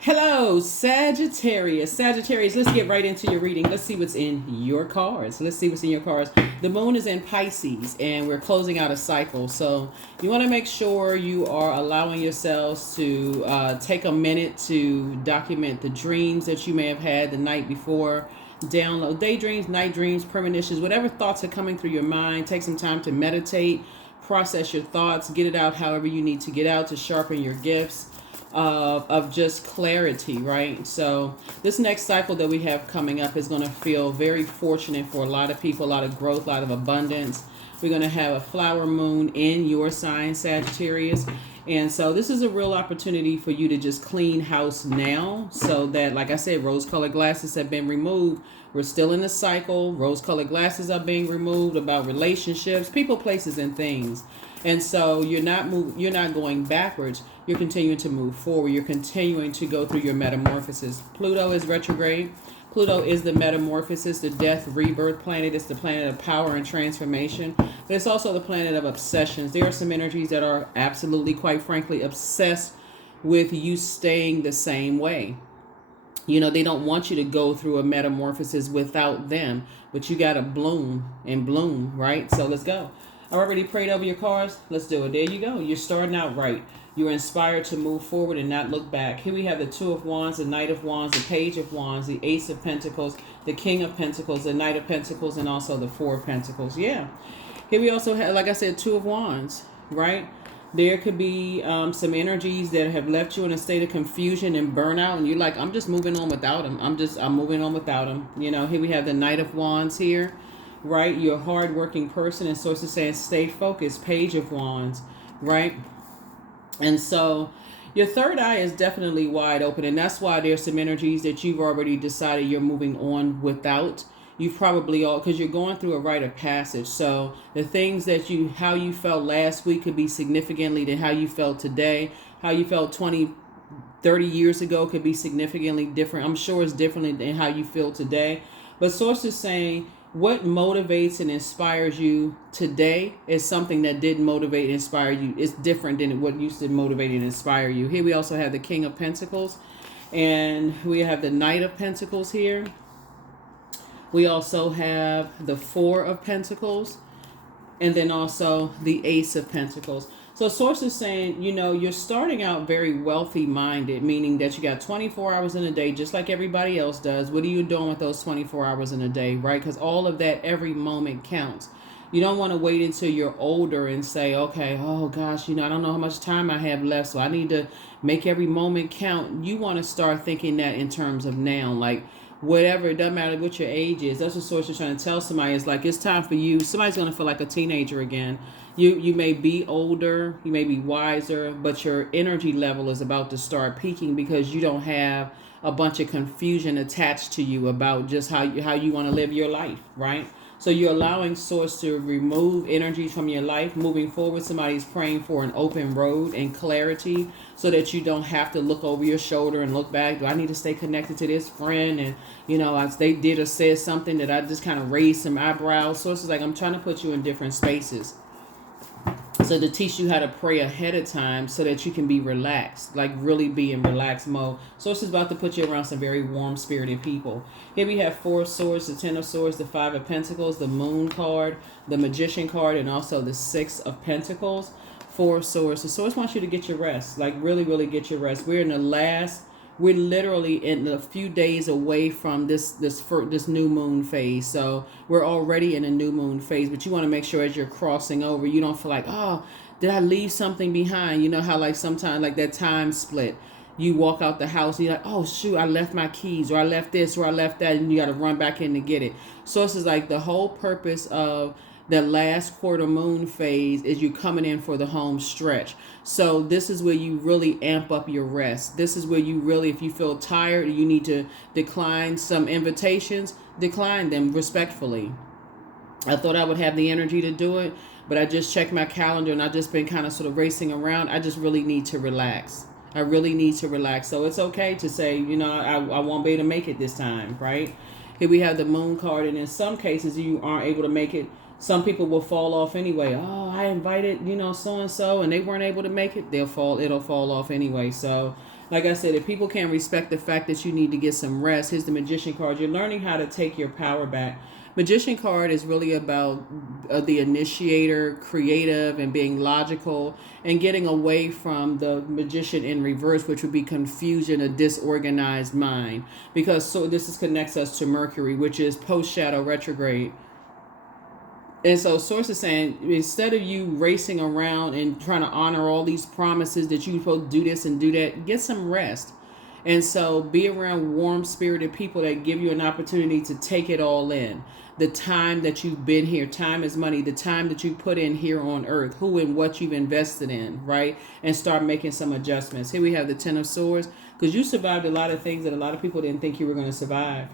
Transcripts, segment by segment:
Hello, Sagittarius. Sagittarius, let's get right into your reading. Let's see what's in your cards. Let's see what's in your cards. The moon is in Pisces, and we're closing out a cycle. So you want to make sure you are allowing yourselves to take a minute to document the dreams that you may have had the night before. Download daydreams, night dreams, premonitions, whatever thoughts are coming through your mind. Take some time to meditate, process your thoughts, get it out however you need to get out to sharpen your gifts of just clarity, right? So this next cycle that we have coming up is going to feel very fortunate for a lot of people, a lot of growth, a lot of abundance. We're going to have a flower moon in your sign, Sagittarius. And so this is a real opportunity for you to just clean house now so that, like I said, rose-colored glasses have been removed. We're still in the cycle. Rose-colored glasses are being removed about relationships, people, places, and things. And so you're not going backwards. You're continuing to move forward. You're continuing to go through your metamorphosis. Pluto is retrograde. Pluto is the metamorphosis, the death, rebirth planet. It's the planet of power and transformation. But it's also the planet of obsessions. There are some energies that are absolutely, quite frankly, obsessed with you staying the same way. You know, they don't want you to go through a metamorphosis without them, but you got to bloom and bloom, right? So let's go. I already prayed over your cards. Let's do it. There you go. You're starting out right. You're inspired to move forward and not look back. Here we have the Two of Wands, the Knight of Wands, the Page of Wands, the Ace of Pentacles, the King of Pentacles, the Knight of Pentacles, and also the Four of Pentacles. Yeah. Here we also have, like I said, Two of Wands, right? There could be some energies that have left you in a state of confusion and burnout, and you're like, I'm just moving on without them. I'm moving on without them. You know, here we have the Knight of Wands here, right? You're a hardworking person, and sources saying stay focused. Page of Wands, right? And so your third eye is definitely wide open, and that's why there's some energies that you've already decided you're moving on without. You've probably all, because you're going through a rite of passage. So the things that how you felt last week could be significantly than how you felt today. How you felt 20, 30 years ago could be significantly different. I'm sure it's different than how you feel today. But sources saying what motivates and inspires you today is something that didn't motivate and inspire you. It's different than what used to motivate and inspire you. Here we also have the King of Pentacles, and we have the Knight of Pentacles here. We also have the Four of Pentacles, and then also the Ace of Pentacles. So sources saying, you know, you're starting out very wealthy minded, meaning that you got 24 hours in a day, just like everybody else does. What are you doing with those 24 hours in a day, right? Because all of that, every moment counts. You don't want to wait until you're older and say, okay, oh gosh, you know, I don't know how much time I have left, so I need to make every moment count. You want to start thinking that in terms of now, like, whatever, it doesn't matter what your age is. That's what source is trying to tell somebody. It's like, it's time for you. Somebody's going to feel like a teenager again. You may be older, you may be wiser, but your energy level is about to start peaking because you don't have a bunch of confusion attached to you about just how you want to live your life, right? So you're allowing source to remove energy from your life. Moving forward, somebody's praying for an open road and clarity so that you don't have to look over your shoulder and look back. Do I need to stay connected to this friend? And, you know, as they did or said something that I just kind of raised some eyebrows. Source is like, I'm trying to put you in different spaces. So to teach you how to pray ahead of time so that you can be relaxed, like really be in relaxed mode. Source is about to put you around some very warm spirited people. Here we have Four of Swords, the Ten of Swords, the Five of Pentacles, the Moon card, the Magician card, and also the Six of Pentacles. Four of Swords. The Swords wants you to get your rest, like really, really get your rest. We're literally in a few days away from this new moon phase. So we're already in a new moon phase, but you want to make sure as you're crossing over, you don't feel like, oh, did I leave something behind? You know how like sometimes like that time split, you walk out the house and you're like, oh shoot, I left my keys, or I left this, or I left that, and you got to run back in to get it. So it's like the whole purpose of the last quarter moon phase is you coming in for the home stretch. So this is where you really amp up your rest. This is where you really, if you feel tired, you need to decline some invitations, decline them respectfully. I thought I would have the energy to do it, but I just checked my calendar and I've just been kind of sort of racing around. I just really need to relax. I really need to relax. So it's okay to say, you know, I won't be able to make it this time, right? Here we have the Moon card, and in some cases you aren't able to make it. Some people will fall off anyway. Oh, I invited, you know, so and so, and they weren't able to make it. It'll fall off anyway. So Like I said, if people can't respect the fact that you need to get some rest, here's the Magician card. You're learning how to take your power back. Magician card is really about the initiator, creative, and being logical, and getting away from the Magician in reverse, which would be confusion, a disorganized mind. Because so this is, connects us to Mercury, which is post shadow retrograde. And so Source is saying, instead of you racing around and trying to honor all these promises that you're supposed to do this and do that, get some rest. And so be around warm spirited people that give you an opportunity to take it all in. The time that you've been here, time is money, the time that you put in here on earth, who and what you've invested in, right? And start making some adjustments. Here we have the Ten of Swords, because you survived a lot of things that a lot of people didn't think you were going to survive.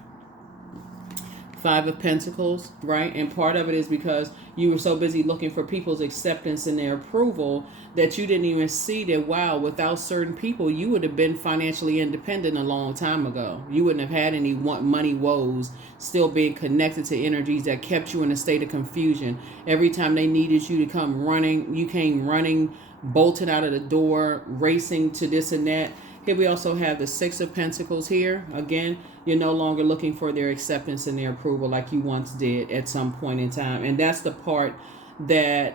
Five of Pentacles, right? And part of it is because you were so busy looking for people's acceptance and their approval that you didn't even see that, wow, without certain people, you would have been financially independent a long time ago. You wouldn't have had any money woes, still being connected to energies that kept you in a state of confusion. Every time they needed you to come running, you came running, bolted out of the door, racing to this and that. Here we also have the Six of Pentacles here. Again, you're no longer looking for their acceptance and their approval like you once did at some point in time. And that's the part that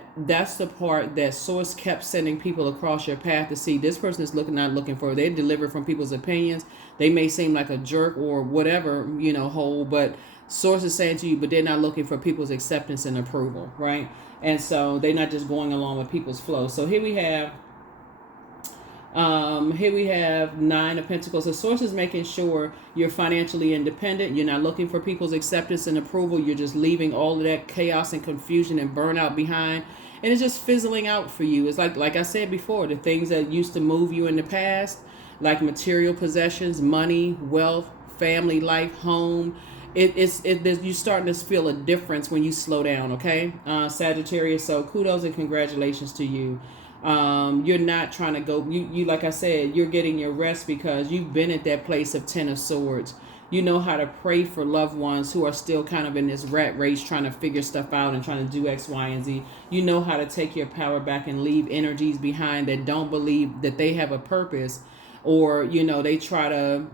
Source kept sending people across your path to see. This person is not looking for. They deliver from people's opinions. They may seem like a jerk or whatever, whole, but Source is saying to you, but they're not looking for people's acceptance and approval, right? And so they're not just going along with people's flow. So here we have Nine of Pentacles. The Source is making sure you're financially independent. You're not looking for people's acceptance and approval. You're just leaving all of that chaos and confusion and burnout behind. And it's just fizzling out for you. It's like I said before, the things that used to move you in the past, like material possessions, money, wealth, family life, home. You're starting to feel a difference when you slow down, okay? Sagittarius, so kudos and congratulations to you. You're not trying to go, you like I said, you're getting your rest because you've been at that place of Ten of Swords. You know how to pray for loved ones who are still kind of in this rat race trying to figure stuff out and trying to do X, Y, and Z. You know how to take your power back and leave energies behind that don't believe that they have a purpose, or they try to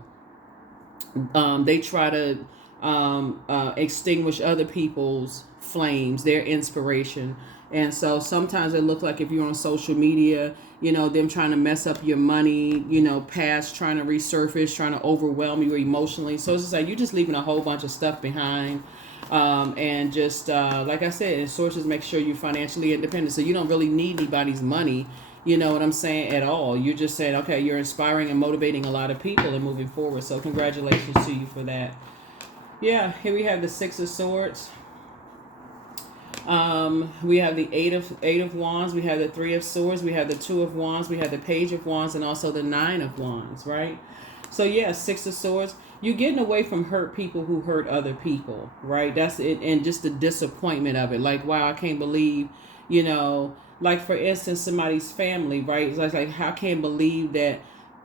extinguish other people's flames, their inspiration. And so sometimes it looks like, if you're on social media, them trying to mess up your money, past trying to resurface, trying to overwhelm you emotionally. So it's just like you're just leaving a whole bunch of stuff behind. And just like I said, Sources make sure you're financially independent. So you don't really need anybody's money, you know what I'm saying, at all. You're just saying, okay, you're inspiring and motivating a lot of people and moving forward. So congratulations to you for that. Yeah, here we have the Six of Swords. We have the eight of Wands, we have the Three of Swords, we have the Two of Wands, we have the Page of Wands, and also the Nine of Wands, right? So yeah, Six of Swords, you're getting away from hurt people who hurt other people, right? That's it. And just the disappointment of it, like, wow, I can't believe, like for instance, somebody's family, right? It's like I can't believe that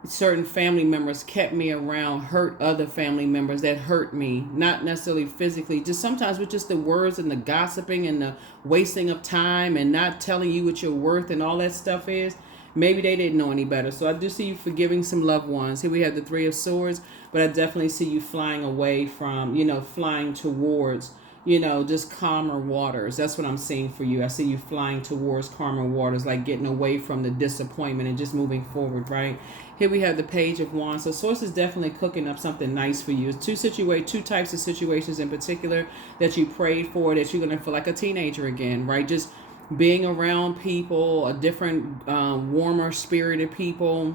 certain family members kept me around, hurt other family members that hurt me, not necessarily physically, just sometimes with just the words and the gossiping and the wasting of time and not telling you what your worth and all that stuff is. Maybe they didn't know any better. So I do see you forgiving some loved ones. Here we have the Three of Swords, but I definitely see you flying away from, flying towards, just calmer waters. That's what I'm seeing for you. I see you flying towards calmer waters, like getting away from the disappointment and just moving forward, right? Here we have the Page of Wands. So Source is definitely cooking up something nice for you. Two types of situations in particular that you prayed for, that you're going to feel like a teenager again, right? Just being around people, a different, warmer spirited people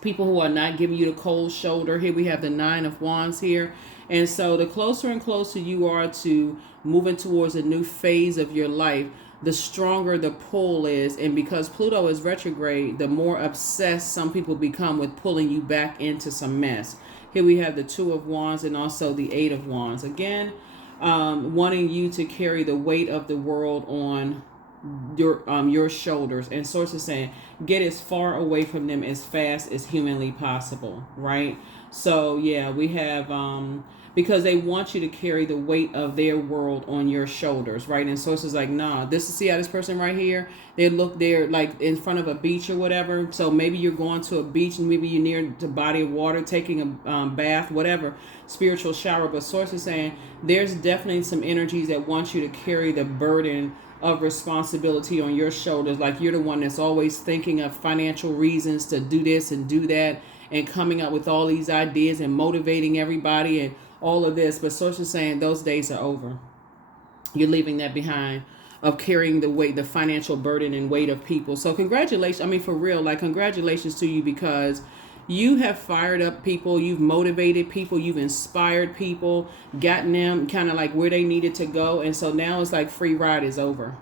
who are not giving you the cold shoulder. Here we have the Nine of Wands here. And so the closer and closer you are to moving towards a new phase of your life, the stronger the pull is. And because Pluto is retrograde, the more obsessed some people become with pulling you back into some mess. Here we have the Two of Wands and also the Eight of Wands. Again, wanting you to carry the weight of the world on your shoulders. And source is saying get as far away from them as fast as humanly possible, right? So yeah, we have because they want you to carry the weight of their world on your shoulders, right? And source is like, nah, this is, see how this person right here, they're like in front of a beach or whatever. So maybe you're going to a beach and maybe you're near the body of water, taking a bath, whatever, spiritual shower. But source is saying there's definitely some energies that want you to carry the burden of responsibility on your shoulders. Like you're the one that's always thinking of financial reasons to do this and do that, and coming up with all these ideas and motivating everybody and all of this. But source is saying those days are over. You're leaving that behind, of carrying the weight, the financial burden and weight of people. So congratulations. I mean, for real, like congratulations to you, because you have fired up people, you've motivated people, you've inspired people, gotten them kind of like where they needed to go. And so now it's like free ride is over.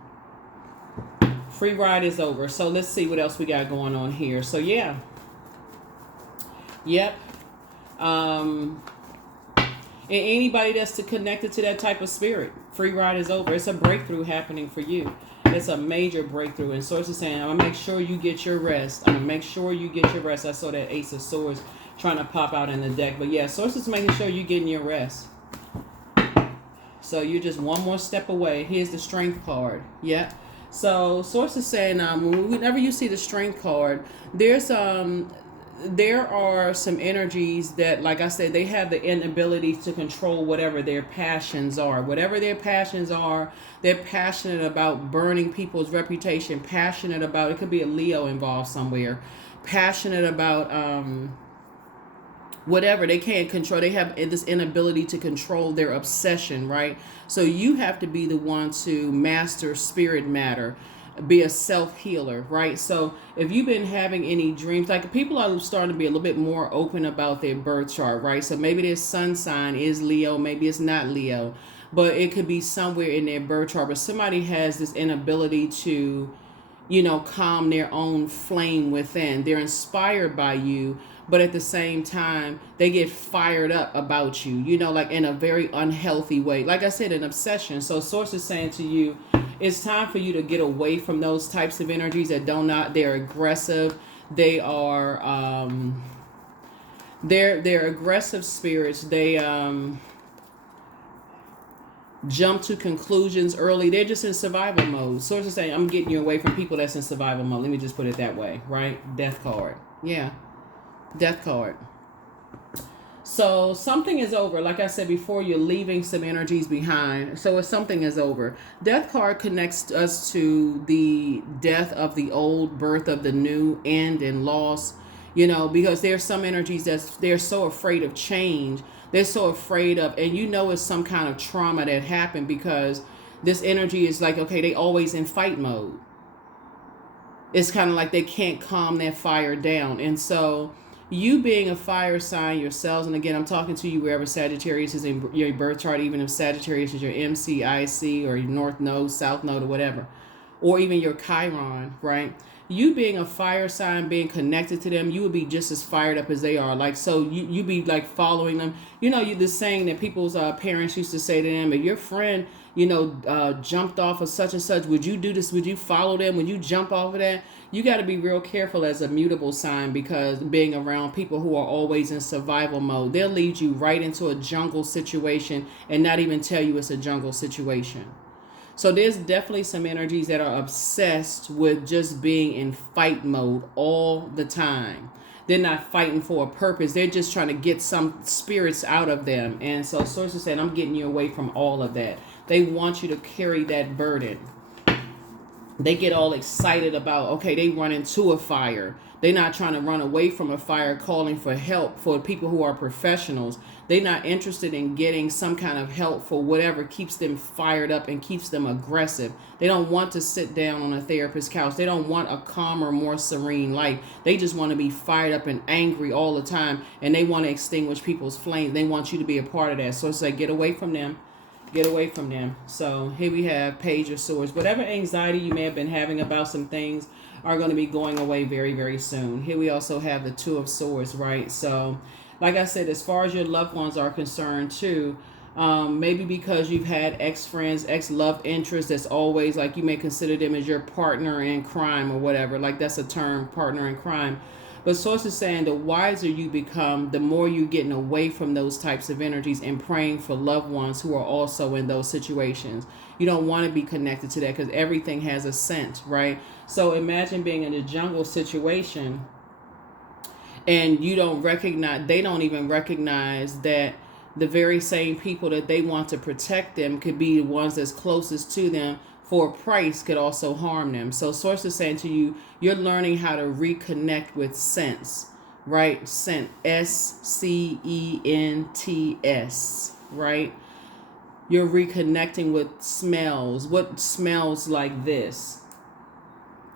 Free ride is over. So let's see what else we got going on here. So yeah. Yep. And anybody that's connected to that type of spirit, free ride is over. It's a breakthrough happening for you. It's a major breakthrough. And source is saying, I'm going to make sure you get your rest. I'm going to make sure you get your rest. I saw that Ace of Swords trying to pop out in the deck. But yeah, source is making sure you're getting your rest. So you're just one more step away. Here's the Strength card. Yeah. So source is saying, whenever you see the Strength card, there are some energies that, like I said, they have the inability to control whatever their passions are. Whatever their passions are, they're passionate about burning people's reputation, passionate about, it could be a Leo involved somewhere, passionate about whatever. They can't control, they have this inability to control their obsession, right? So you have to be the one to master spirit matter, be a self-healer, right? So if you've been having any dreams, like people are starting to be a little bit more open about their birth chart, right? So maybe their sun sign is Leo, maybe it's not Leo, but it could be somewhere in their birth chart. But somebody has this inability to, calm their own flame within. They're inspired by you, but at the same time, they get fired up about you, like in a very unhealthy way. Like I said, an obsession. So source is saying to you, it's time for you to get away from those types of energies that they're aggressive. They are, they're aggressive spirits. They, jump to conclusions early. They're just in survival mode. Source is saying, I'm getting you away from people that's in survival mode. Let me just put it that way, right? Death card. Yeah. Death card. So something is over. Like I said before, you're leaving some energies behind. So if something is over, death card connects us to the death of the old, birth of the new, end and loss, because there's some energies they're so afraid of change. They're so afraid of, and it's some kind of trauma that happened, because this energy is like, okay, they always in fight mode. It's kind of like they can't calm that fire down. And so you being a fire sign yourselves, and again, I'm talking to you wherever Sagittarius is in your birth chart, even if Sagittarius is your MC, IC, or your North Node, South Node, or whatever, or even your Chiron, right? You being a fire sign, being connected to them, you would be just as fired up as they are. Like, so you be like following them. You the saying that people's parents used to say to them, if your friend, jumped off of such and such, would you do this? Would you follow them? Would you jump off of that? You got to be real careful as a mutable sign, because being around people who are always in survival mode, they'll lead you right into a jungle situation and not even tell you it's a jungle situation. So there's definitely some energies that are obsessed with just being in fight mode all the time. They're not fighting for a purpose. They're just trying to get some spirits out of them. And so source is saying, I'm getting you away from all of that. They want you to carry that burden. They get all excited about, okay, they run into a fire. They're not trying to run away from a fire, calling for help for people who are professionals. They're not interested in getting some kind of help for whatever keeps them fired up and keeps them aggressive. They don't want to sit down on a therapist's couch. They don't want a calmer, more serene life. They just want to be fired up and angry all the time, and they want to extinguish people's flames. They want you to be a part of that. So it's like, get away from them. Get away from them. So here we have Page of Swords. Whatever anxiety you may have been having about some things are going to be going away very, very soon. Here we also have the Two of Swords, right? So like I said, as far as your loved ones are concerned too, Maybe because you've had ex-friends, ex-love interests that's always like you may consider them as your partner in crime or whatever. Like that's a term, partner in crime. But source is saying the wiser you become, the more you're getting away from those types of energies and praying for loved ones who are also in those situations. You don't want to be connected to that because everything has a scent, right? So imagine being in a jungle situation and you don't recognize, they don't even recognize that the very same people that they want to protect them could be the ones that's closest to them for a price could also harm them. So source is saying to you, you're learning how to reconnect with sense, right? Scent, SCENTS, right? You're reconnecting with smells. What smells like this,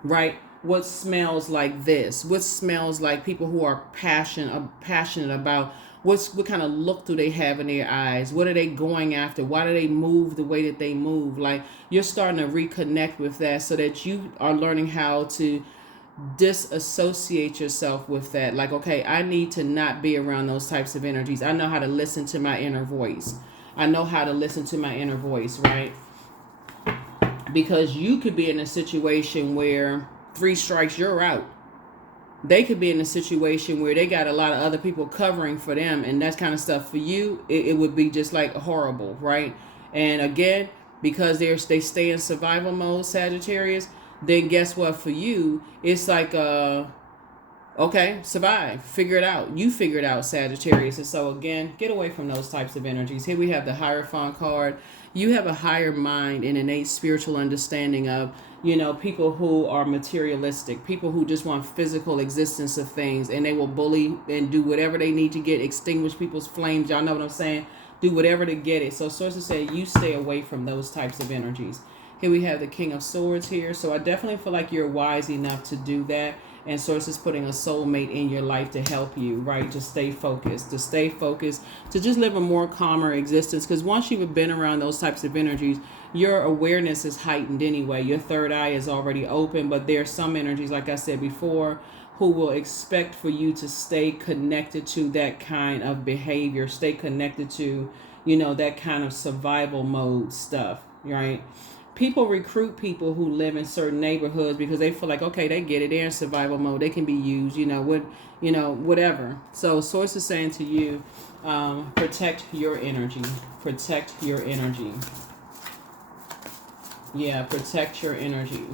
right? What smells like this? What smells like people who are passionate about what kind of look do they have in their eyes? What are they going after? Why do they move the way that they move? Like you're starting to reconnect with that so that you are learning how to disassociate yourself with that. Like, okay, I need to not be around those types of energies. I know how to listen to my inner voice. I know how to listen to my inner voice, right? Because you could be in a situation where 3 strikes, you're out. They could be in a situation where they got a lot of other people covering for them, and that kind of stuff for you, it would be just like horrible, right? And again, because they stay in survival mode, Sagittarius, then guess what? For you, it's like okay, survive, figure it out. You figure it out, Sagittarius. And so again, get away from those types of energies. Here we have the Hierophant card. You have a higher mind and innate spiritual understanding of, people who are materialistic, people who just want physical existence of things, and they will bully and do whatever they need to get, extinguish people's flames. Y'all know what I'm saying? Do whatever to get it. So sources say you stay away from those types of energies. Here we have the King of Swords here. So I definitely feel like you're wise enough to do that. And source is putting a soulmate in your life to help you, right? To stay focused, to just live a more calmer existence. Because once you've been around those types of energies, your awareness is heightened anyway. Your third eye is already open, but there are some energies, like I said before, who will expect for you to stay connected to that kind of behavior, stay connected to, that kind of survival mode stuff, right? People recruit people who live in certain neighborhoods because they feel like, okay, they get it. They're in survival mode. They can be used, whatever. So source is saying to you, protect your energy. Protect your energy. Yeah, protect your energy.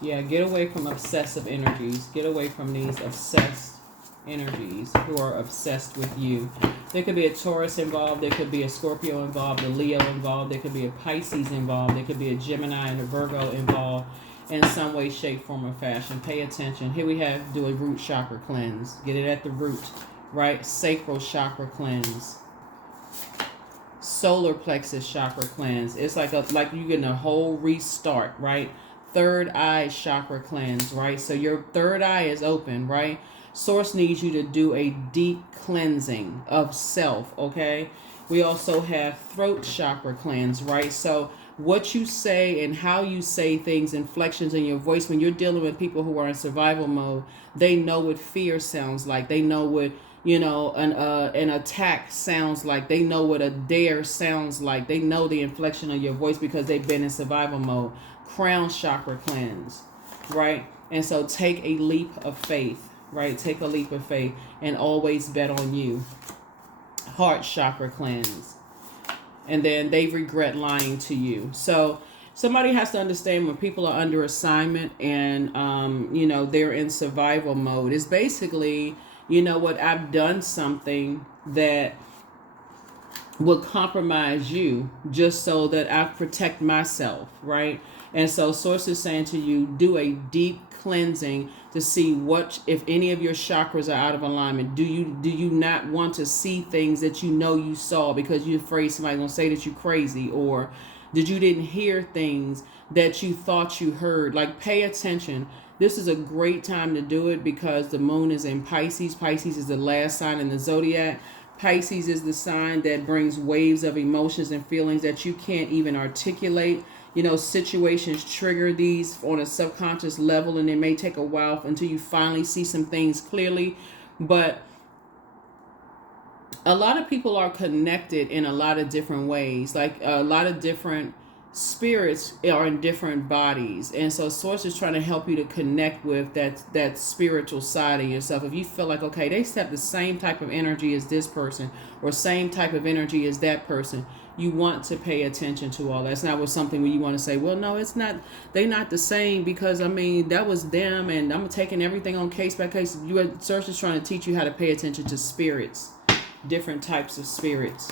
Yeah, get away from obsessive energies. Get away from these obsessed energies who are obsessed with you. There could be a Taurus involved. There could be a Scorpio involved, a Leo involved. There could be a Pisces involved. There could be a Gemini and a Virgo involved in some way, shape, form, or fashion. Pay attention. Here we have do a root chakra cleanse. Get it at the root, right? Sacral chakra cleanse. Solar plexus chakra cleanse. It's like you're getting a whole restart, right? Third eye chakra cleanse, right? So your third eye is open, right? Source needs you to do a deep cleansing of self, okay? We also have throat chakra cleanse, right? So what you say and how you say things, inflections in your voice, when you're dealing with people who are in survival mode, they know what fear sounds like. They know what, an attack sounds like. They know what a dare sounds like. They know the inflection of your voice because they've been in survival mode. Crown chakra cleanse, right? And so take a leap of faith. Right? Take a leap of faith and always bet on you. Heart chakra cleanse. And then they regret lying to you. So somebody has to understand when people are under assignment and, they're in survival mode. It's basically, I've done something that will compromise you just so that I protect myself, right? And so source is saying to you, do a deep cleansing to see what, if any of your chakras are out of alignment. Do you not want to see things that you saw because you're afraid somebody's gonna say that you're crazy, or did you didn't hear things that you thought you heard? Like, pay attention. This is a great time to do it because the moon is in Pisces. Pisces is the last sign in the zodiac. Pisces is the sign that brings waves of emotions and feelings that you can't even articulate. situations trigger these on a subconscious level, and it may take a while until you finally see some things clearly. But a lot of people are connected in a lot of different ways. Like a lot of different spirits are in different bodies, and so source is trying to help you to connect with that spiritual side of yourself. If you feel like, okay, they have the same type of energy as this person, or same type of energy as that person, you want to pay attention to all that. It's not with something where you want to say, well, no, it's not, they're not the same, because I mean that was them, and I'm taking everything on case by case. Source is trying to teach you how to pay attention to spirits, different types of spirits,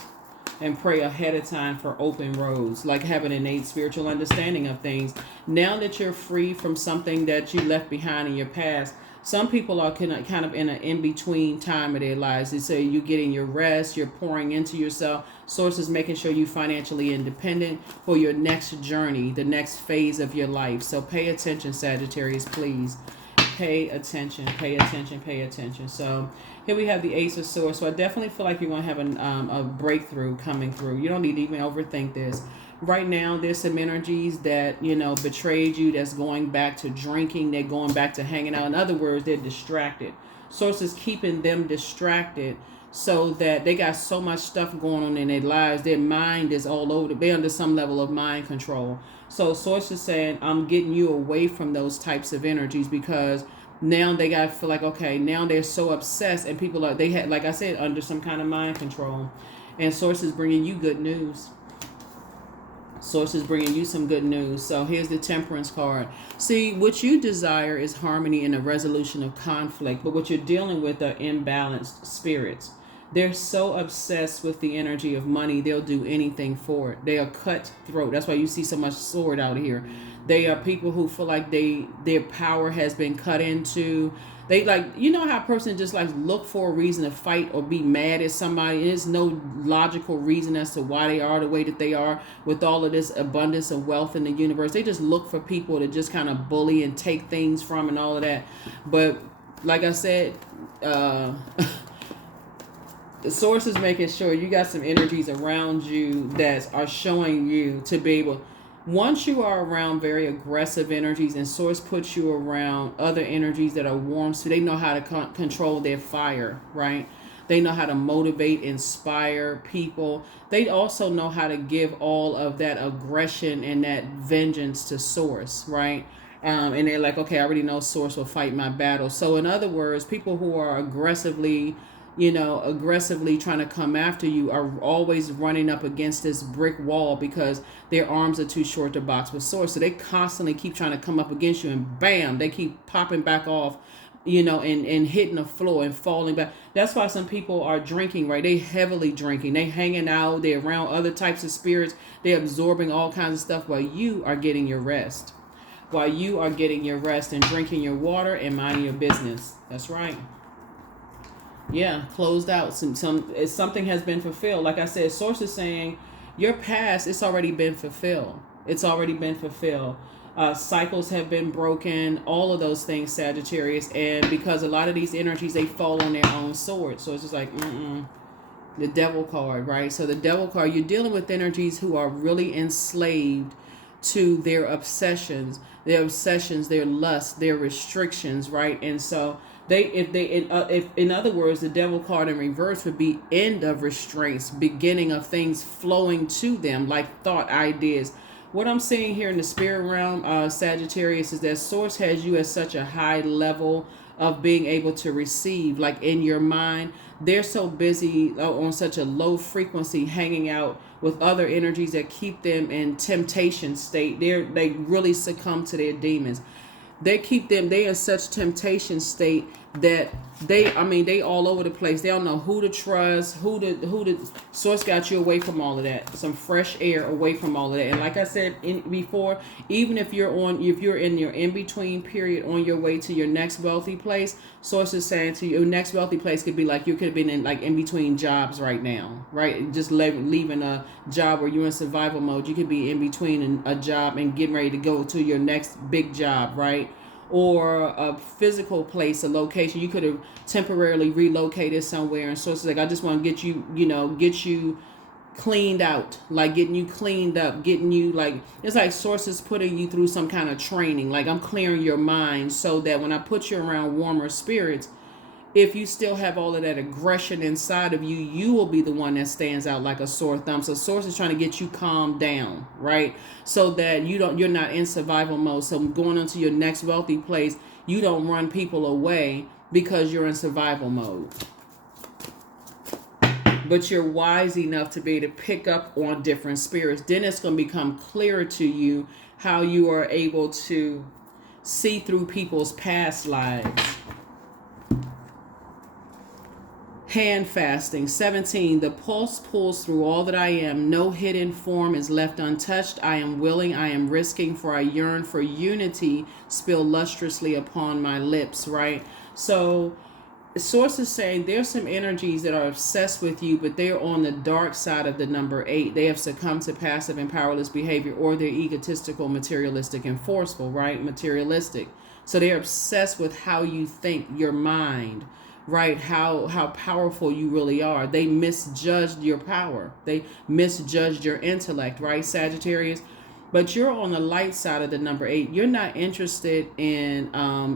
and pray ahead of time for open roads, like have an innate spiritual understanding of things. Now that you're free from something that you left behind in your past, some people are kind of in an in-between time of their lives. They say you're getting your rest, you're pouring into yourself. Source is making sure you're financially independent for your next journey, the next phase of your life. So pay attention, Sagittarius, please. Pay attention, pay attention, pay attention. So here we have the Ace of Swords. So I definitely feel like you're going to have a breakthrough coming through. You don't need to even overthink this. Right now, there's some energies that, betrayed you, that's going back to drinking. They're going back to hanging out. In other words, they're distracted. Source is keeping them distracted so that they got so much stuff going on in their lives. Their mind is all over. They're under some level of mind control. So Source is saying, I'm getting you away from those types of energies, because now they got to feel like, okay, now they're so obsessed, and people are, they had, like I said, under some kind of mind control. And Source is bringing you good news. Source is bringing you some good news. So here's the Temperance card. See, what you desire is harmony and a resolution of conflict, but what you're dealing with are imbalanced spirits. They're so obsessed with the energy of money, they'll do anything for it. They are cutthroat. That's why you see so much sword out here. They are people who feel like their power has been cut into. They how a person just like look for a reason to fight or be mad at somebody. There's no logical reason as to why they are the way that they are with all of this abundance of wealth in the universe. They just look for people to just kind of bully and take things from and all of that. But like I said, the source is making sure you got some energies around you that are showing you to be able, once you are around very aggressive energies, and source puts you around other energies that are warm, so they know how to control their fire, right? They know how to motivate, inspire people. They also know how to give all of that aggression and that vengeance to source, right? And they're like, okay, I already know source will fight my battle. So in other words, people who are aggressively trying to come after you are always running up against this brick wall, because their arms are too short to box with source. So they constantly keep trying to come up against you, and bam, they keep popping back off, and hitting the floor and falling back. That's why some people are drinking, right? They heavily drinking. They hanging out. They're around other types of spirits. They're absorbing all kinds of stuff while you are getting your rest. While you are getting your rest and drinking your water and minding your business. That's right. Yeah, closed out. Something has been fulfilled. Like I said, source is saying your past, it's already been fulfilled. It's already been fulfilled. Cycles have been broken. All of those things, Sagittarius. And because a lot of these energies, they fall on their own sword. So it's just like, the Devil card, right? So the Devil card, you're dealing with energies who are really enslaved to their obsessions, their lust, their restrictions, right? And so if in other words, the Devil card in reverse would be end of restraints, beginning of things flowing to them, like thought, ideas. What I'm seeing here in the spirit realm, Sagittarius, is that source has you at such a high level of being able to receive, like in your mind. They're so busy on such a low frequency, hanging out with other energies that keep them in temptation state. They really succumb to their demons. They in such temptation state that they all over the place. They don't know who to trust, who to source got you away from all of that. Some fresh air away from all of that. And like I said before, even if you're in your in-between period on your way to your next wealthy place, source is saying to you, your next wealthy place could be like you could have been in between jobs right now, right? Just leaving a job where you're in survival mode. You could be in between a job and getting ready to go to your next big job, right? Or a physical place, a location. You could have temporarily relocated somewhere, and so it's like, I just want to get you cleaned out, like getting you cleaned up, getting you like, it's like sources putting you through some kind of training. Like I'm clearing your mind so that when I put you around warmer spirits, if you still have all of that aggression inside of you, you will be the one that stands out like a sore thumb. So source is trying to get you calmed down, right? So that you're not in survival mode. So going on to your next wealthy place, you don't run people away because you're in survival mode. But you're wise enough to be able to pick up on different spirits. Then it's going to become clearer to you how you are able to see through people's past lives. Hand fasting. 17. The pulse pulls through all that I am. No hidden form is left untouched. I am willing. I am risking. For I yearn for unity. Spill lustrously upon my lips. Right? So source is saying there's some energies that are obsessed with you, but they're on the dark side of the number 8. They have succumbed to passive and powerless behavior, or they're egotistical, materialistic, and forceful. Right? Materialistic. So they're obsessed with how you think, your mind. Right, how powerful you really are. They misjudged your power. They misjudged your intellect, right, Sagittarius? But you're on the light side of the number 8. You're not interested in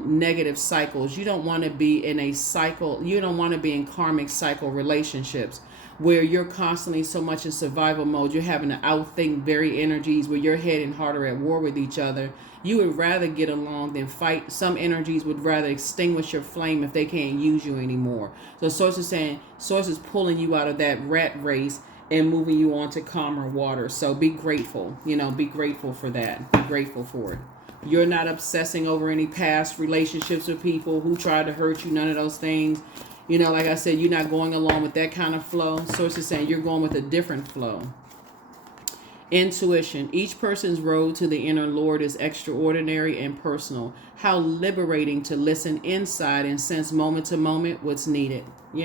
negative cycles. You don't want to be in a cycle. You don't want to be in karmic cycle relationships where you're constantly so much in survival mode. You're having to outthink very energies where your head and heart are at war with each other. You would rather get along than fight. Some energies would rather extinguish your flame if they can't use you anymore. So source is saying, source is pulling you out of that rat race and moving you on to calmer water. So be grateful, be grateful for that. Be grateful for it. You're not obsessing over any past relationships with people who tried to hurt you, none of those things. Like I said, you're not going along with that kind of flow. Source is saying you're going with a different flow. Intuition. Each person's road to the inner Lord is extraordinary and personal. How liberating to listen inside and sense moment to moment what's needed. Yeah.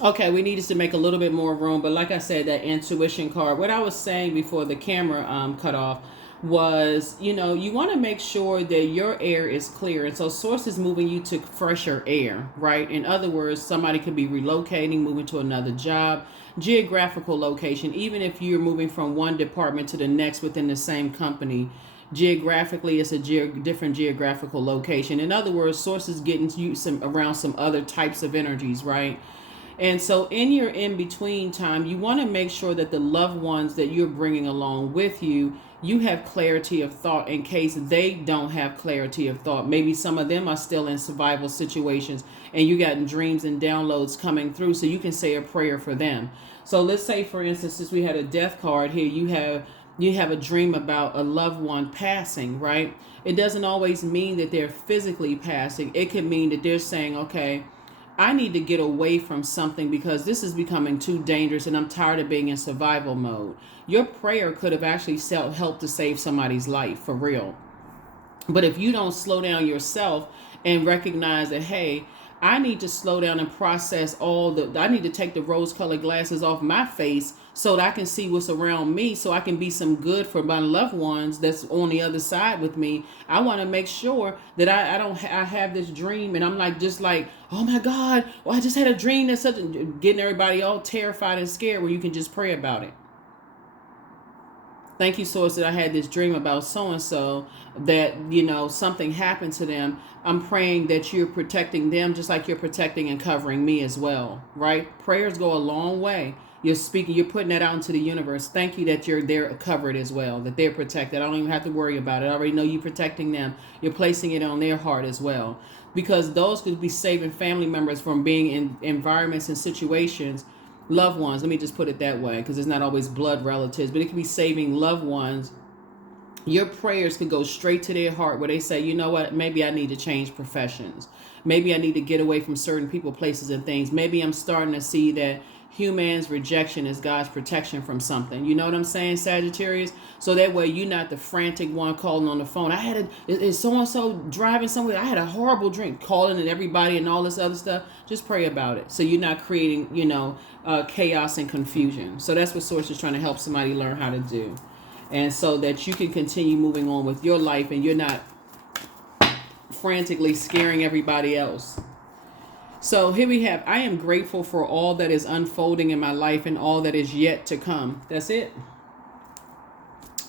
Okay, we needed to make a little bit more room, but like I said, that intuition card, what I was saying before the camera cut off was, you want to make sure that your air is clear. And so source is moving you to fresher air, right? In other words, somebody could be relocating, moving to another job, geographical location. Even if you're moving from one department to the next within the same company, geographically it's a different geographical location. In other words, source is getting you around some other types of energies, right? And so in your in-between time, you want to make sure that the loved ones that you're bringing along with you, you have clarity of thought in case they don't have clarity of thought. Maybe some of them are still in survival situations and you got dreams and downloads coming through, so you can say a prayer for them. So let's say, for instance, since we had a death card here, you have a dream about a loved one passing, right? It doesn't always mean that they're physically passing. It could mean that they're saying, okay, I need to get away from something because this is becoming too dangerous and I'm tired of being in survival mode. Your prayer could have actually helped to save somebody's life, for real. But if you don't slow down yourself and recognize that, hey, I need to slow down and process I need to take the rose-colored glasses off my face so that I can see what's around me, so I can be some good for my loved ones that's on the other side with me. I want to make sure that I have this dream and I'm just like, oh my God, well, I just had a dream that's getting everybody all terrified and scared, where you can just pray about it. Thank you, source, that I had this dream about so-and-so that, something happened to them. I'm praying that you're protecting them just like you're protecting and covering me as well, right? Prayers go a long way. You're speaking, you're putting that out into the universe. Thank you that they're covered as well, that they're protected. I don't even have to worry about it. I already know you're protecting them. You're placing it on their heart as well. Because those could be saving family members from being in environments and situations, loved ones, let me just put it that way, because it's not always blood relatives, but it could be saving loved ones. Your prayers could go straight to their heart where they say, you know what, maybe I need to change professions. Maybe I need to get away from certain people, places, and things. Maybe I'm starting to see that human's rejection is God's protection from something. You know what I'm saying, Sagittarius? So that way you're not the frantic one calling on the phone. Is so-and-so driving somewhere? I had a horrible dream, calling at everybody and all this other stuff. Just pray about it. So you're not creating, chaos and confusion. So that's what Source is trying to help somebody learn how to do. And so that you can continue moving on with your life and you're not frantically scaring everybody else. So here we have, I am grateful for all that is unfolding in my life and all that is yet to come. That's it.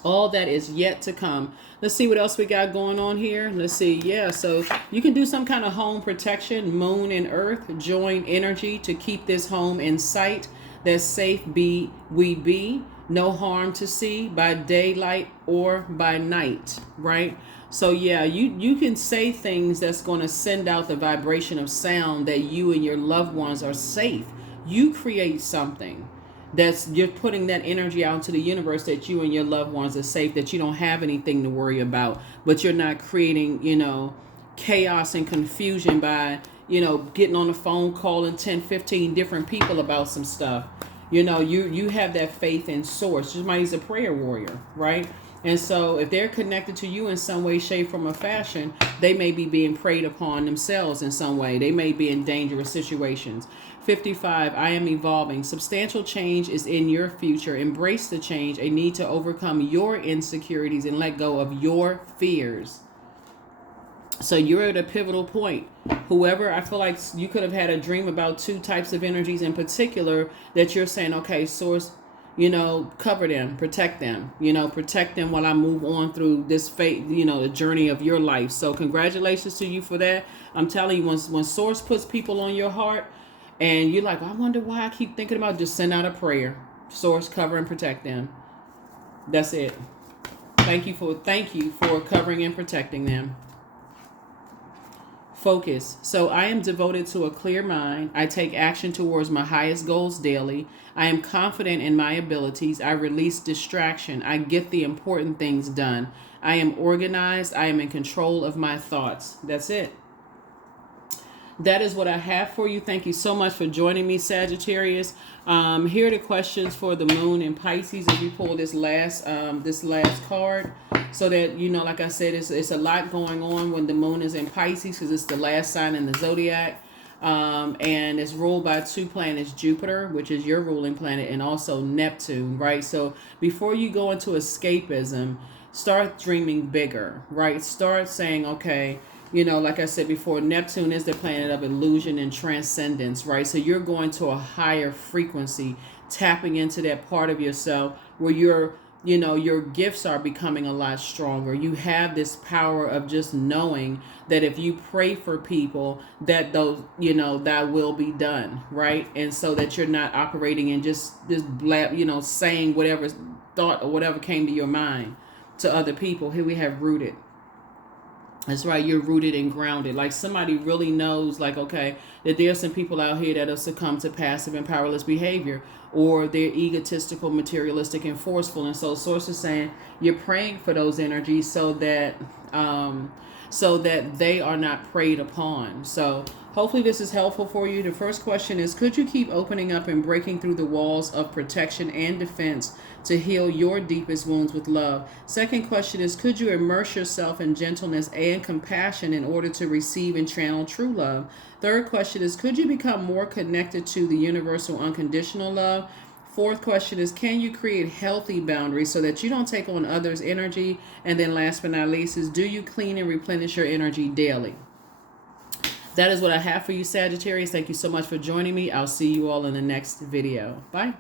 All that is yet to come. Let's see what else we got going on here. Let's see. Yeah, so you can do some kind of home protection. Moon and earth join energy to keep this home in sight. That's safe we be. No harm to see by daylight or by night, right? So yeah, you can say things that's going to send out the vibration of sound that you and your loved ones are safe. You create something that's, you're putting that energy out into the universe that you and your loved ones are safe, that you don't have anything to worry about, but you're not creating, chaos and confusion by, getting on the phone calling 10, 15 different people about some stuff. You have that faith in source. Somebody's a prayer warrior, right? And so if they're connected to you in some way, shape, form, or fashion, they may be being preyed upon themselves in some way. They may be in dangerous situations. 55, I am evolving. Substantial change is in your future. Embrace the change. A need to overcome your insecurities and let go of your fears. So you're at a pivotal point. Whoever, I feel like you could have had a dream about two types of energies in particular that you're saying, okay, source, cover them, protect them, protect them while I move on through this fate, the journey of your life. So congratulations to you for that. I'm telling you, when source puts people on your heart and you're like, I wonder why I keep thinking about, just send out a prayer. Source, cover and protect them. That's it. Thank you for covering and protecting them. Focus. So I am devoted to a clear mind. I take action towards my highest goals daily. I am confident in my abilities. I release distraction. I get the important things done. I am organized. I am in control of my thoughts. That's it. That is what I have for you. Thank you so much for joining me, Sagittarius. Here are the questions for the moon in Pisces as we pull this last card. So that, like I said, it's a lot going on when the moon is in Pisces because it's the last sign in the zodiac. And it's ruled by two planets, Jupiter, which is your ruling planet, and also Neptune, right? So before you go into escapism, start dreaming bigger, right? Start saying, okay, like I said before, Neptune is the planet of illusion and transcendence, right? So you're going to a higher frequency, tapping into that part of yourself where your gifts are becoming a lot stronger. You have this power of just knowing that if you pray for people, that those, that will be done, right? And so that you're not operating in just this blab, saying whatever thought or whatever came to your mind to other people. Here we have rooted. That's right. You're rooted and grounded. Like somebody really knows, like, okay, that there are some people out here that have succumbed to passive and powerless behavior, or they're egotistical, materialistic, and forceful. And so source is saying you're praying for those energies so that they are not preyed upon. So hopefully this is helpful for you. The first question is, could you keep opening up and breaking through the walls of protection and defense to heal your deepest wounds with love? Second question is, could you immerse yourself in gentleness and compassion in order to receive and channel true love? Third question is, could you become more connected to the universal unconditional love? Fourth question is, can you create healthy boundaries so that you don't take on others' energy? And then last but not least is, do you clean and replenish your energy daily? That is what I have for you, Sagittarius. Thank you so much for joining me. I'll see you all in the next video. Bye.